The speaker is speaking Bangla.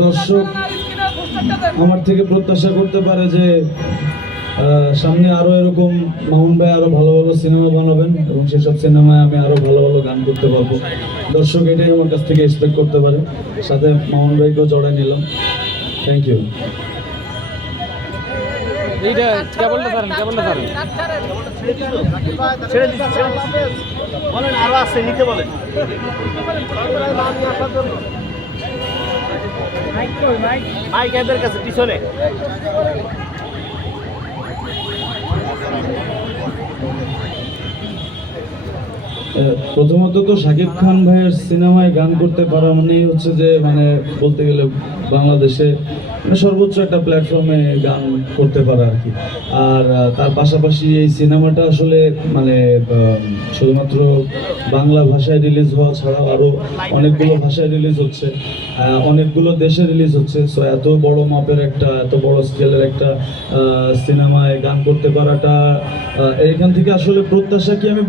দর্শক আমার থেকে প্রত্যাশা করতে পারে যে সামনে আরও এরকম মামুন ভাই আরও ভালো ভালো সিনেমা বানাবেন এবং সেসব সিনেমায় আমি আরও ভালো ভালো গান করতে পারব। দর্শক এটাই আমার কাছ থেকে এক্সপেক্ট করতে পারে। সাথে মামুন ভাইকেও জড়াই নিলাম। থ্যাংক ইউ এইটা ছেড়ে দিচ্ছি ছেড়ে বলেন আরও আছে নিতে বলেন। মাইক এদের কাছে পিছনে প্রথমত তো শাকিব খান ভাইয়ের সিনেমায় গান করতে পারা মানেই হচ্ছে যে মানে বলতে গেলে বাংলাদেশে মানে সর্বোচ্চ একটা প্ল্যাটফর্মে গান করতে পারা আর কি আর তার পাশাপাশি এই সিনেমাটা আসলে মানে শুধুমাত্র বাংলা ভাষায় রিলিজ হওয়া ছাড়াও আরও অনেকগুলো ভাষায় রিলিজ হচ্ছে অনেকগুলো দেশে রিলিজ হচ্ছে। সো এত বড় মাপের একটা, এত বড় স্কেলের একটা সিনেমায় গান করতে পারাটা এইখান থেকে আসলে প্রত্যাশা কি আমি